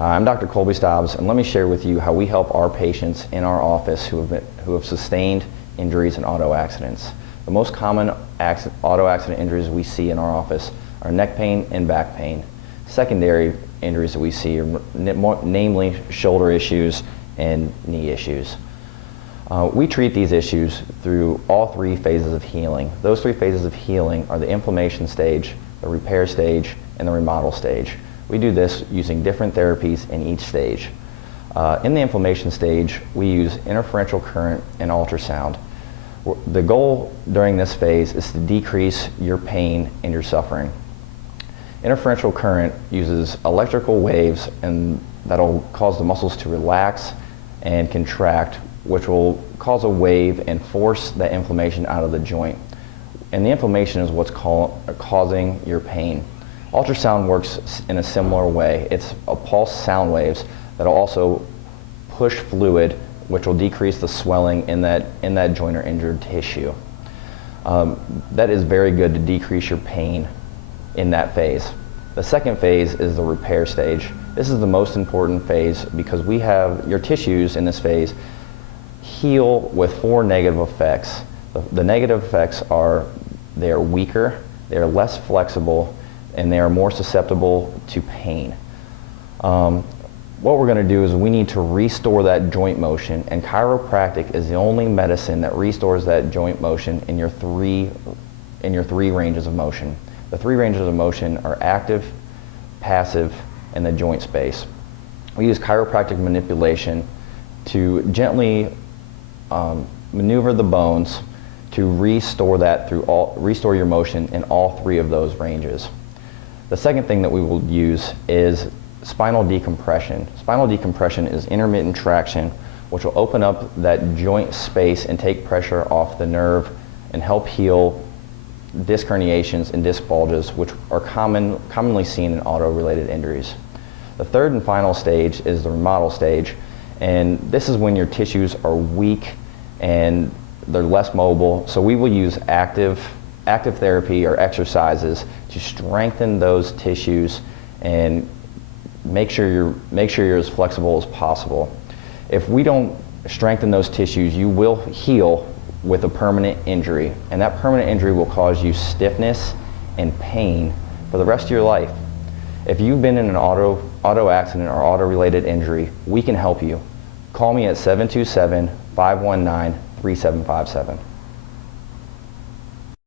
Hi, I'm Dr. Colby Stobbs, and let me share with you how we help our patients in our office who have sustained injuries in auto accidents. The most common auto accident injuries we see in our office are neck pain and back pain. Secondary injuries that we see are namely shoulder issues and knee issues. We treat these issues through all three phases of healing. Those three phases of healing are the inflammation stage, the repair stage, and the remodel stage. We do this using different therapies in each stage. In the inflammation stage, we use interferential current and ultrasound. The goal during this phase is to decrease your pain and your suffering. Interferential current uses electrical waves and that'll cause the muscles to relax and contract, which will cause a wave and force that inflammation out of the joint. And the inflammation is what's causing your pain. Ultrasound works in a similar way. It's a pulse sound waves that'll also push fluid, which will decrease the swelling in that joint or injured tissue. That is very good to decrease your pain in that phase. The second phase is the repair stage. This is the most important phase because we have your tissues in this phase heal with four negative effects. The negative effects are they are weaker, they are less flexible, and they are more susceptible to pain. What we're going to do is we need to restore that joint motion, and chiropractic is the only medicine that restores that joint motion in your three ranges of motion. The three ranges of motion are active, passive, and the joint space. We use chiropractic manipulation to gently maneuver the bones to restore your motion in all three of those ranges. The second thing that we will use is spinal decompression. Spinal decompression is intermittent traction, which will open up that joint space and take pressure off the nerve and help heal disc herniations and disc bulges, which are commonly seen in auto-related injuries. The third and final stage is the remodel stage, and this is when your tissues are weak and they're less mobile, so we will use active therapy or exercises to strengthen those tissues and make sure you're as flexible as possible. If we don't strengthen those tissues, you will heal with a permanent injury, and that permanent injury will cause you stiffness and pain for the rest of your life. If you've been in an auto accident or auto-related injury, we can help you. Call me at 727-519-3757.